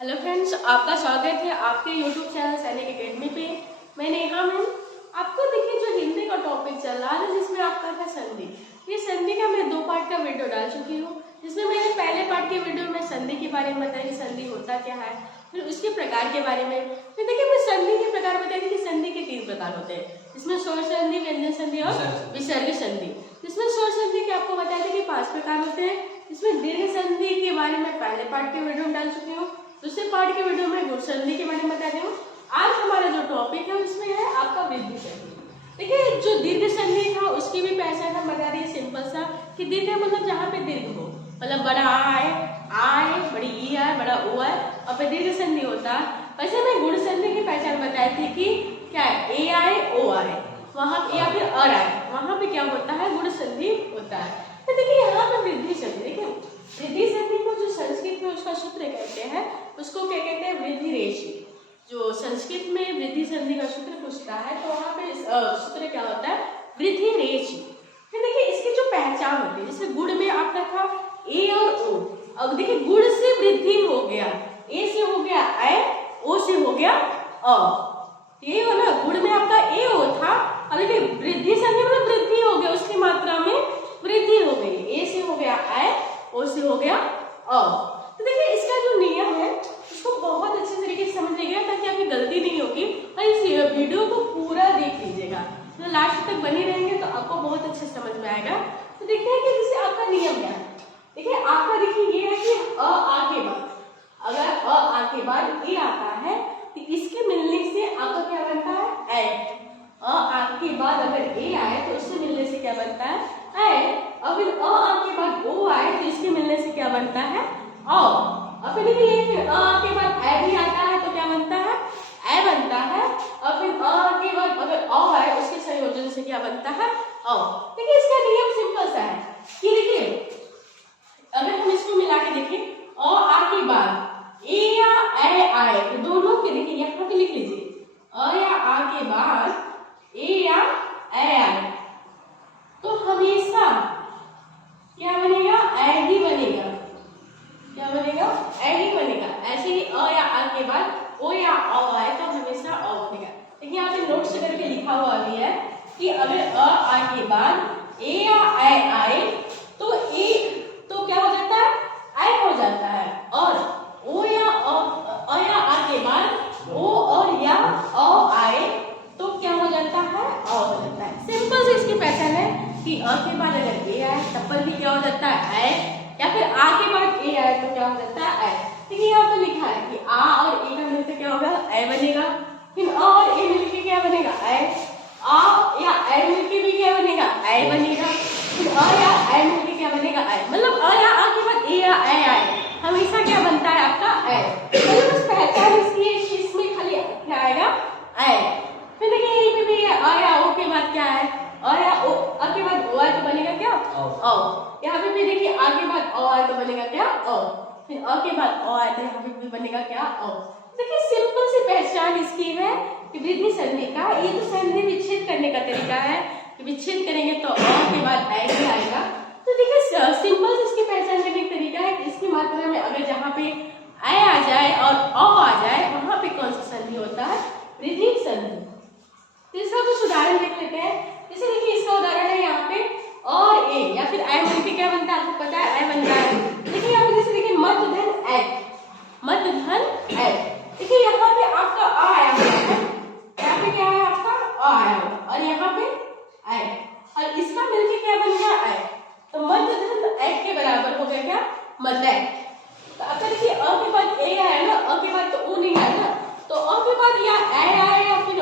Hello friends, आपका स्वागत है आपके यूट्यूब चैनल सैनिक एकेडमी पे। मैं नेहा मैम। आपको देखिए जो हिंदी का टॉपिक चल रहा है जिसमें आपका था संधि। ये संधि का मैं 2 पार्ट का वीडियो डाल चुकी हूँ, जिसमें मैंने पहले पार्ट के वीडियो में संधि के बारे में बताया कि संधि होता क्या है, फिर उसके प्रकार के बारे में। फिर देखिए मैं संधि के प्रकार बताई कि संधि के 3 प्रकार होते हैं, जिसमें स्वर संधि, व्यंजन संधि और विसर्ग संधि। जिसमें स्वर संधि के आपको बताया था कि 5 प्रकार होते हैं। इसमें दीर्घ संधि के बारे में पहले पार्ट के वीडियो में डाल चुकी हूँ, दूसरे पार्ट के वीडियो में गुण संधि के बारे में बता रही हूँ। आज हमारा जो टॉपिक है उसमें है आपका वृद्धि संधि। देखिए जो दीर्घ संधि था उसकी भी पहचान हम बता रही है सिंपल सा कि दीर्घ मतलब जहाँ पे दीर्घ हो, मतलब बड़ा आ है, बड़ी ई है, बड़ा ओ है, और फिर दीर्घ संधि होता है। वैसे मैं गुण संधि की पहचान बताई थी कि क्या है, ए आए ओ आए, वहाँ या फिर अर आए, वहाँ पे क्या होता है, गुण संधि होता है। तो देखिए यहाँ पे वृद्धि संधि, देखिए वृद्धि संधि को जो संस्कृत में उसका सूत्र कहते हैं, उसको क्या कहते हैं, वृद्धि रेषी। जो संस्कृत में वृद्धि संधि का सूत्र पूछता है तो वहाँ पे सूत्र क्या होता है, वृद्धि रेषी। फिर देखिए इसकी जो पहचान होती है, जैसे गुण में आपका था ए और ओ। अब देखिए गुण से वृद्धि हो गया, ए से हो गया ए, ओ से हो गया अ। ये हो ना, गुण में आपका ए ओ था, और देखिए वृद्धि संधि मतलब वृद्धि हो गया, उसकी मात्रा में वृद्धि हो गई, ए से हो गया ए, ओ से हो गया अ। तो देखिए इसका जो नियम है उसको बहुत अच्छे तरीके से समझ लीजिएगा ताकि आपकी गलती नहीं होगी, और इस वीडियो को पूरा देख लीजिएगा, तो लास्ट तक बने रहेंगे तो आपको बहुत अच्छे समझ में आएगा। तो देखते हैं कि जैसे आपका नियम क्या है। देखिए आपका देखिए ये है कि अ आ के बाद, अगर अ आ के बाद ए आता है तो इसके मिलने से आपका क्या बनता है, ए। अ आ के बाद अगर ए आए तो उससे मिलने से क्या बनता है, ए। और फिर अ आ के बाद ओ आए तो इसके मिलने से क्या बनता है, औ। और फिर देखिए फिर अ आ के बाद ए भी आता है तो क्या बनता है, ए बनता है। और फिर अ आ के बाद अगर औ आए उसके संयोजन से क्या बनता है, औ। देखिए इसका नियम सिंपल सा है कि देखिए अगर हम इसको मिला के देखें, अ आ के बाद ए या ए आए तो दोनों के देखिए यहाँ पे लिख लीजिए, अ या आ के बाद ए या ए आए तो हमेशा क्या बनेगा, ए ही बनेगा। क्या बनेगा, ए ही बनेगा। ऐसे ही अ या आ के बाद ओ या औ आए तो हमेशा अ बनेगा। देखिए यहाँ पे नोट्स करके लिखा हुआ भी है कि अगर अ आ के बाद ए या ए आए तो ए तो क्या हो जाता है, ए हो जाता है, और ओ या अ या आ के बाद ओ और या औ आए तो क्या हो जाता है, अ हो जाता है। सिंपल से इसकी पहचान है कि अ के बाद अगर ए आए तब पर भी क्या हो जाता है, ए, या फिर आ के बाद ए आए तो क्या हो जाता है, ए। देखिए यहाँ पे लिखा है कि आ और ए का मिलकर क्या होगा, ए बनेगा। फिर अ और ए मिलकर क्या बनेगा, ए। आ या ए मिलकर भी क्या बनेगा, ए बनेगा। फिर अ या ए मिलकर क्या बनेगा, ए। मतलब अ या आ के बाद ए या ए आए हमेशा क्या बनता है आपका, ए। मतलब बस पहचान इसकी है कि इसमें खाली क्या आएगा, ए। फिर देखिए यहीं पे भी अ या ओ के बाद क्या है, अ या ओ अ के बाद ओ आए तो बनेगा क्या, औ। यहाँ पे भी देखिए आ के बाद अ आए तो बनेगा क्या, अ। फिर अ के बाद अ आए तो यहाँ पे भी बनेगा क्या, अ। देखिए सिंपल सी पहचान इसकी है कि वृद्धि संधि का। ये तो संधि विच्छेद करने का तरीका है कि विच्छेद करेंगे तो अ के बाद ए ही आएगा। तो देखिए सिंपल से इसकी पहचान करने का तरीका है कि इसकी मात्रा में अगर जहाँ पे ए आ जाए और अ आ जाए वहां पे कौन सा संधि होता है, वृद्धि संधि। तो इसका कुछ उदाहरण देख लेते हैं। जैसे देखिए इसका उदाहरण है यहाँ पे और ए या फिर ए मिलकर क्या बनता है, आपको पता है ए बनता है। देखिए यहाँ पे जैसे देखिए मध्य धन ए, मध्य धन ए। देखिए यहाँ पे आपका आ आया हुआ है, यहाँ पे क्या है आपका आ आया हुआ, और यहाँ पे ए, और इसका मिलकर क्या बन गया, ए। तो मध्य धन ए के बराबर हो गया क्या, मध्य। तो अब देखिए अ के बाद ए आया ना, अ के बाद तो ओ नहीं आया ना, तो अ के बाद या ए आए या फिर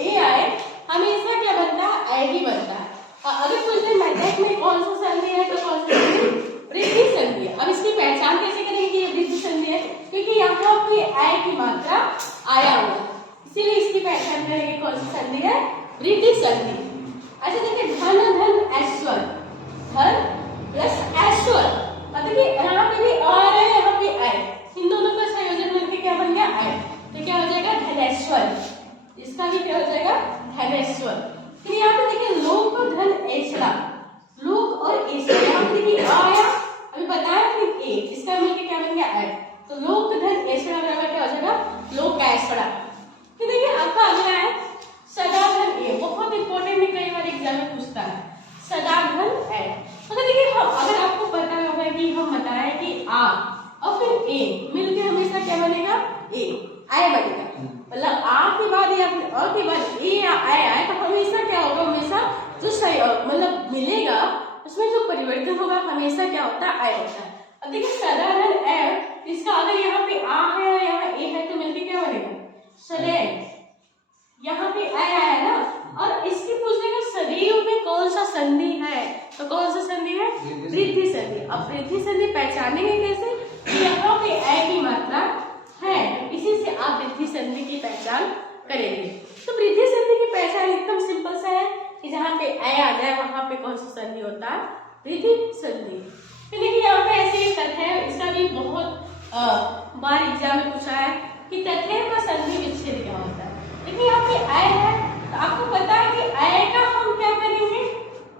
ए आए हमेशा क्या बनता है, ए ही बनता है। अगर पूछते मैथमेटिक्स में कौन सा संधि है तो कौन सा संधि, वृद्धि संधि है। अब इसकी पहचान कैसे करेंगे कि ये वृद्धि संधि है, क्योंकि यहाँ पे ए की मात्रा आया हुआ है, इसीलिए इसकी पहचान करेंगे कौन सी संधि है, वृद्धि संधि। अच्छा देखिए धन धन ऐश्वर, धन प्लस ऐश्वर, और देखिए यहाँ पे भी आ रहा है, यहाँ पे ए, इन दोनों का संयोजन मिलकर क्या बन गया, ए। तो क्या हो जाएगा, धनेश्वर। इसका भी क्या हो जाएगा, धनेश्वर। फिर यहाँ पे देखिए लोक धन ऐश्वरा, लोक और ऐश्वर। यहाँ पे देखिए आया, अभी बताया फिर ए, इसका मिलकर क्या बन गया, ए। तो लोक धन ऐश्वरा बराबर फेफड़ा। फिर देखिए आपका अगला है सदाघन ए, बहुत इंपॉर्टेंट है, कई बार एग्जाम में पूछता है सदाघन ए। अगर देखिए अगर आपको पता होगा कि हम बताएं कि आ और फिर ए मिलके हमेशा क्या बनेगा, ए आय बनेगा। मतलब आ के बाद या फिर अ के बाद ए या आय आए तो हमेशा क्या होगा, हमेशा जो सही मतलब मिलेगा उसमें जो परिवर्तन होगा हमेशा क्या होता है, आय होता है। अब देखिए सदाघन ए, इसका अगर यहाँ पे आ है और यहाँ ए है तो मिलके क्या बनेगा, सदैव। यहाँ पे आय आया ना, और इसकी पूछने का सदैव में कौन सा संधि है, तो कौन सा संधि है, वृद्धि संधि। अब वृद्धि संधि पहचानेंगे कैसे, कि यहाँ पे आय की मात्रा है, इसी से आप वृद्धि संधि की पहचान करेंगे। तो वृद्धि संधि की पहचान एकदम सिंपल सा है कि जहाँ पे आय आ जाए वहां पे कौन सा संधि होता है, वृद्धि संधि। तो देखिए यहाँ पे ऐसे एक तथ्य है, इसका भी बहुत बार एग्जाम में पूछा है कि तथ्य का संधि विच्छेद क्या होता है। देखिए यहाँ पे आय है तो आपको पता है कि आय का हम क्या करेंगे,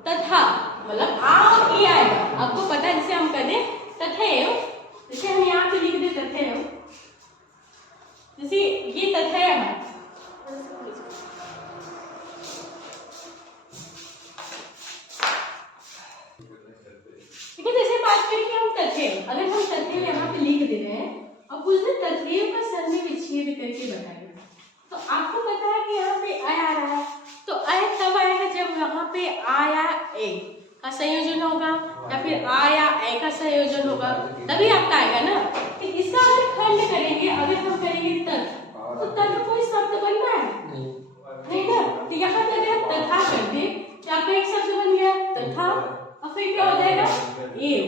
तथा, मतलब आ और ए आएगा, आपको पता है जिसे हम करें तथैव, जैसे हम यहाँ पे लिख दे तथैव, जैसे ये तथैव है, ठीक है। जैसे बात करें कि हम तथैव, अगर हम तथैव यहाँ पे लिख दे रहे हैं और पूछते तथैव का संधि विच्छेद करके बताइए, तो आपको पता है कि यहाँ पे आय आ रहा है, तो आय तब आएगा जब यहाँ पे आ या ए का संयोजन होगा या फिर आ या ए का संयोजन होगा, तभी आपका आएगा ना। तो इसका अगर खंड करेंगे, अगर हम करेंगे तथ, तो तथ कोई शब्द बनना है नहीं ना, तो यहाँ पे अगर तथा कर दे तो आपका एक शब्द बन गया तथा, और फिर क्या हो जाएगा एव,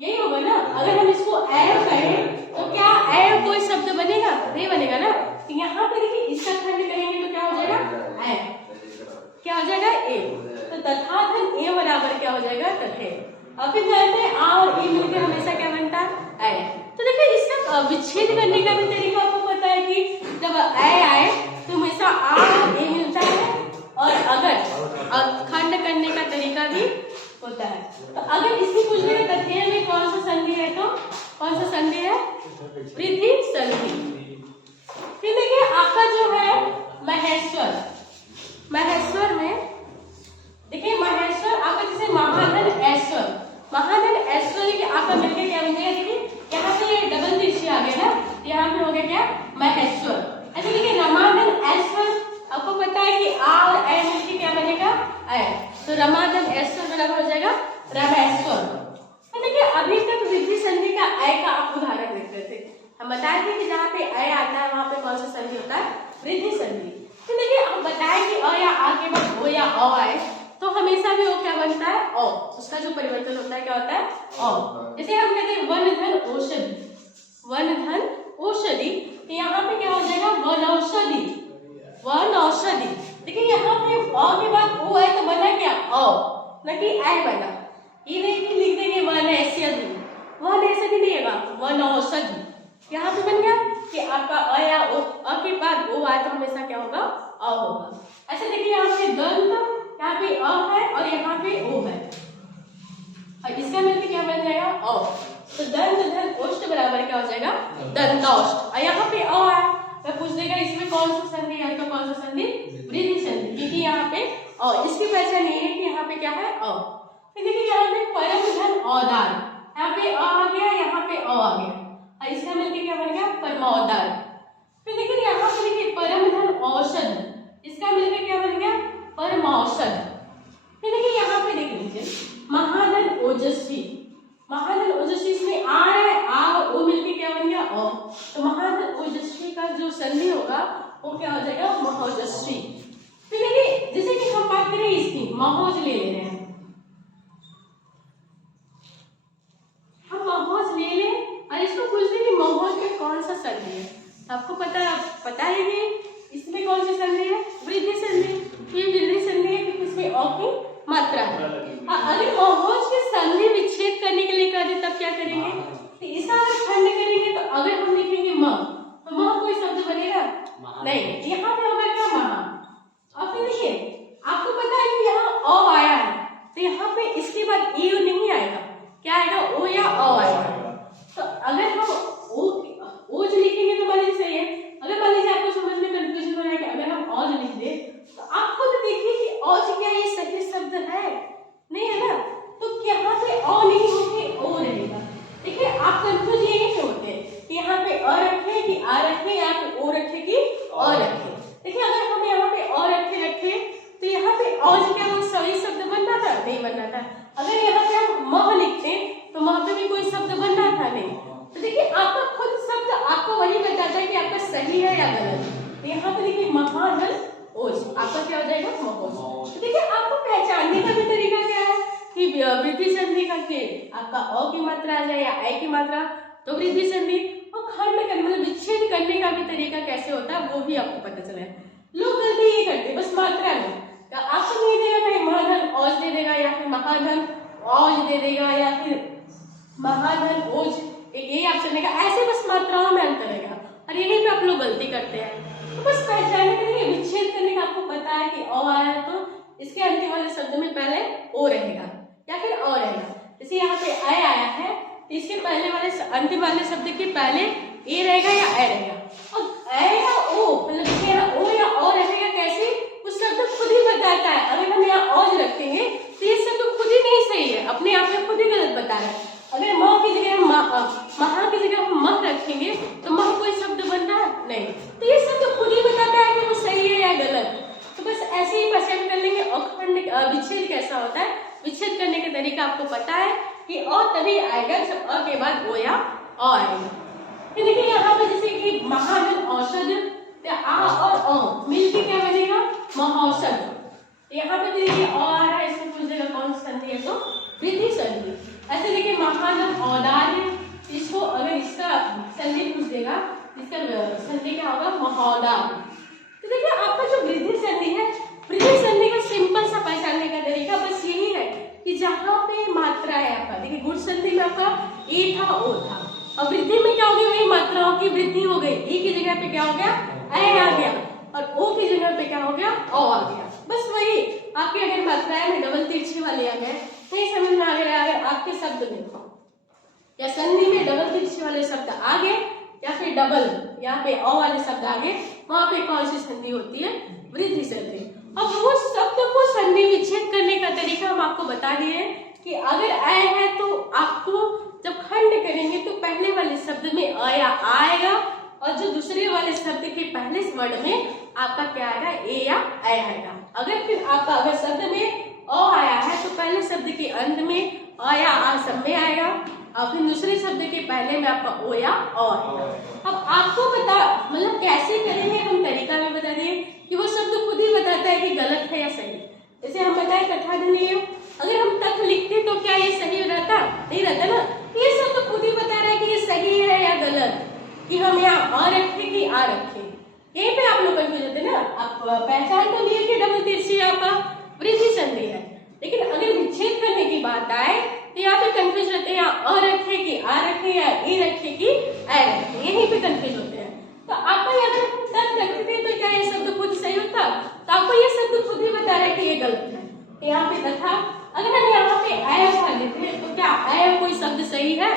यही होगा ना। अगर हम इसको एव करें तो क्या एव कोई शब्द बनेगा, नहीं बनेगा ना। तो यहाँ पे देखिए इसका खंड करेंगे तो क्या हो जाएगा, एव, क्या हो जाएगा ए, तो तथा धन ए बराबर क्या हो जाएगा, तथे। और फिर जानते हैं आ और ए मिलकर हमेशा क्या बनता है, ए। तो देखिए इसका विच्छेद करने का भी तरीका आपको पता है कि जब ए आए तो हमेशा आ और ए मिलता है, और अगर खंड करने का तरीका भी होता है। तो अगर इसकी पूछने का तथ्य में कौन सा संधि है, तो कौन सा संधि है, वृद्धि संधि। फिर देखिए आपका जो है महेश्वर, महेश्वर में देखिए महेश्वर आपका जैसे महाधन ऐश्वर, महाधन ऐश्वर्य के आपका मिलकर क्या बन गया, देखिए यहाँ पे डबल दृश्य आ गया ना, यहाँ पे हो गया क्या, महेश्वर। ऐसे देखिए रमाधन ऐश्वर, आपको पता है कि आ और ए मिलकर क्या बनेगा, ए, तो रमाधन ऐश्वर बराबर हो जाएगा रमेश्वर। तो देखिए अभी तक वृद्धि संधि का ए का आप उदाहरण देख रहे थे, हम बताए थे कि जहाँ पे ए आता है वहां पे कौन सा संधि होता है, वृद्धि संधि। तो देखिए हम बताए कि अ या आ के बाद ओ या अ आए तो हमेशा भी वो क्या बनता है, औ, उसका जो परिवर्तन होता है क्या होता है, औ। जैसे हम कहते हैं वन धन औषधि, वन धन औषधि, तो यहाँ पे क्या हो जाएगा, वन औषधि, वन औषधि। देखिए यहाँ पे अ के बाद ओ आए तो बना क्या, औ, न कि आय बना। ये नहीं कि लिख देंगे वन औषधि, वन औषधि नहीं होगा, वन औषधि। यहाँ पे बन गया कि आपका अ या ओ, अ के बाद ओ आए तो हमेशा क्या होगा, अ होगा। ऐसे देखिए यहाँ पे दंत, यहाँ पे अ है और यहाँ पे ओ है, और इसका मिलकर क्या बन जाएगा, औ। तो दंत धन ओष्ठ बराबर क्या हो जाएगा, दंतौष्ठ। और यहाँ पे अ है तो पूछ देगा इसमें कौन सा संधि है, तो कौन सा संधि, वृद्धि संधि, क्योंकि यहाँ पे अ, इसकी पहचान ये है कि यहाँ पे क्या है, अ। फिर देखिए यहाँ पे परम धन औदार, यहाँ पे अ आ गया, यहाँ पे अ आ गया, और इसका मिलकर क्या बन गया, परमौदार। फिर देखिए यहाँ पे देखिए परम धन औषध, इसका मिलकर क्या बन गया, परमौषध। फिर देखिए यहाँ पे देख लीजिए महाधन ओजस्वी, महाधन ओजस्वी, इसमें आ है, आ और ओ मिलकर क्या बन गया, ओ। तो महाधन ओजस्वी का जो संधि होगा वो क्या हो जाएगा, महोजस्वी। फिर देखिए जैसे कि हम बात करें इसकी महोज ले रहे हैं, हम महोज ले लें और इसको पूछते हैं कि महोज में कौन सा संधि है, आपको पता है कि इसमें कौन सी संधि है, वृद्धि संधि। ये वृद्धि संधि है क्योंकि इसमें अ की मात्रा है। अगर महोज के संधि विच्छेद करने के लिए करें तब क्या करेंगे, तो इसका अगर खंड करेंगे तो अगर हम लिखेंगे म, तो म कोई शब्द बनेगा नहीं, यहाँ पे होगा क्या, महा। और फिर देखिए आपको पता है कि यहाँ अ आया है तो यहाँ पे इसके बाद ए नहीं आएगा, क्या आएगा, ओ या अ आएगा। तो अगर हम ओ जो लिखेंगे तो मान लीजिए आपका क्या हो जाएगा महोज। तो देखिए आपको पहचानने का भी तरीका क्या है कि वृद्धि संधि करके आपका अ की मात्रा आ जाए या ए की मात्रा तो वृद्धि संधि, और खंड करने मतलब विच्छेद करने का भी तरीका कैसे होता है वो भी आपको पता चला है। लोग गलती ये करते बस मात्रा में, तो आपको नहीं देगा कहीं महाधन औज दे देगा या फिर महाधन औज दे देगा या फिर महाधन ओज, एक यही ऑप्शन देगा, ऐसे बस मात्राओं में अंतर रहेगा और यही पे आप लोग गलती करते हैं। तो बस पहचानने के लिए विच्छेद करने का आपको पता है कि अ आया तो इसके अंतिम वाले शब्द में पहले ओ रहेगा या फिर अ रहेगा। जैसे यहाँ पे अ आया है तो इसके पहले वाले अंतिम वाले शब्द के पहले ए रहेगा या ए रहेगा, और ए या ओ मतलब यहाँ ओ या ओ रहेगा कैसे उस शब्द खुद ही बताता है। अगर हम यहाँ औज रखेंगे तो ये शब्द खुद ही नहीं सही है, अपने आप में खुद ही गलत बता रहा है। अगर म की जगह महा की जगह हम मह रखेंगे तो मह कोई शब्द बन रहा है नहीं, तो ये शब्द खुद ही बताता है कि वो सही है या गलत। तो बस ऐसे ही पहचान कर लेंगे। अखंड विच्छेद कैसा होता है, विच्छेद करने का तरीका आपको पता है कि अ तभी आएगा जब अ के बाद ओ या अ आएगा। तो देखिए यहाँ पे जैसे कि महाधन औषध आ और अ मिलके क्या बनेगा महौषध। यहाँ पे देखिए अ आ रहा है, इसको पूछ देगा कौन सी संधि है तो वृद्धि संधि। ऐसे देखिए महाधन औदार्य, इसको अगर इसका संधि पूछ देगा इसका संधि क्या होगा महोदार्य। तो देखिए आपका जो वृद्धि संधि है, वृद्धि संधि का सिंपल सा पहचानने का तरीका बस यही है कि जहाँ पे मात्रा है आपका, देखिए गुण संधि में आपका ए था ओ था, और वृद्धि में क्या हो गया वही मात्राओं की वृद्धि हो गई, ए की जगह पे क्या हो गया ए आ गया और ओ की जगह पे क्या हो गया ओ आ गया। बस वही आपके अगर मात्राएं में डबल तिरछे वाले आ गए नहीं समझ में आ गया, अगर आपके शब्द में या संधि में डबल तिरछे वाले शब्द आ गए या फिर डबल यहाँ पे अ वाले शब्द आ गए, वहां पे कौन सी संधि होती है वृद्धि संधि। अब वो शब्द को संधि विच्छेद करने का तरीका हम आपको बता दिए कि अगर अ है तो आपको जब खंड करेंगे तो पहले वाले शब्द में अ या आ आएगा और जो दूसरे वाले शब्द के पहले वर्ड में आपका क्या आएगा ए या ए आएगा। अगर फिर आपका अगर शब्द में अ आया है तो पहले शब्द के अंत में अ या आ सब में आएगा और फिर दूसरे शब्द के पहले में आपका ओ या अ आएगा। अब आपको बता मतलब कैसे करेंगे हम तरीका में बता दिए कि वो शब्द खुद ही बताता है कि गलत है या सही। जैसे हम बताए कथाधनीय, अगर हम तक लिखते तो क्या ये सही रहता नहीं रहता ना, ये शब्द खुद ही बता रहा है कि ये सही है या गलत, कि हम यहाँ अ रखे कि आ रखे। यहीं पे आप लोग कंफ्यूज होते ना, आप पहचान तो लिए कि डबल तिरछी आपका वृद्धि संधि है, लेकिन अगर विच्छेद करने की बात आए तो यहाँ पे कंफ्यूज रहते हैं यहाँ अ रखे कि आ रखे या ए रखे कि ए रखे, यहीं पे कंफ्यूज होते हैं। तो आपको अगर तक रखते थे तो क्या ये शब्द खुद सही होता, तो आपको ये शब्द खुद ही बता रहा है कि ये गलत है। यहाँ पे तथा अगर हम यहाँ पे अ उठा लेते हैं तो क्या अ कोई शब्द सही है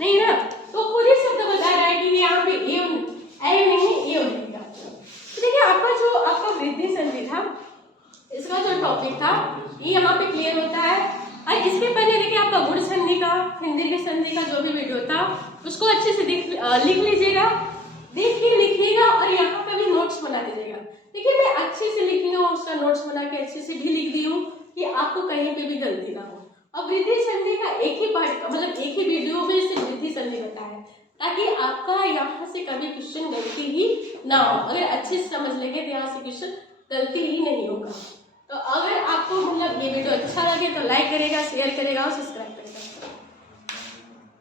नहीं ना, तो खुद ही शब्द बता रहा है कि यहाँ पे ए नहीं ए नहीं। देखिए आपका वृद्धि संधि था, इसका जो टॉपिक था ये यहाँ पे क्लियर होता है। और इसके पहले देखिए आपका गुण संधि का हिंदी संधि का जो भी वीडियो था उसको अच्छे से लिख लीजिएगा, देखिए लिखिएगा और यहाँ पे भी नोट्स बना दीजिएगा। देखिए मैं अच्छे से लिखी हूँ, उसका नोट्स बना के अच्छे से भी लिख दी हूँ कि आपको कहीं पे भी गलती ना हो। अब वृद्धि संधि का एक ही पार्ट मतलब एक ही वीडियो में सिर्फ वृद्धि संधि बताया ताकि आपका यहाँ से कभी क्वेश्चन गलती ही ना हो। अगर अच्छे से समझ लेंगे तो यहाँ से क्वेश्चन गलती ही नहीं होगा। तो अगर आपको मतलब ये वीडियो अच्छा लगे तो लाइक करेगा, शेयर करेगा और सब्सक्राइब करेगा।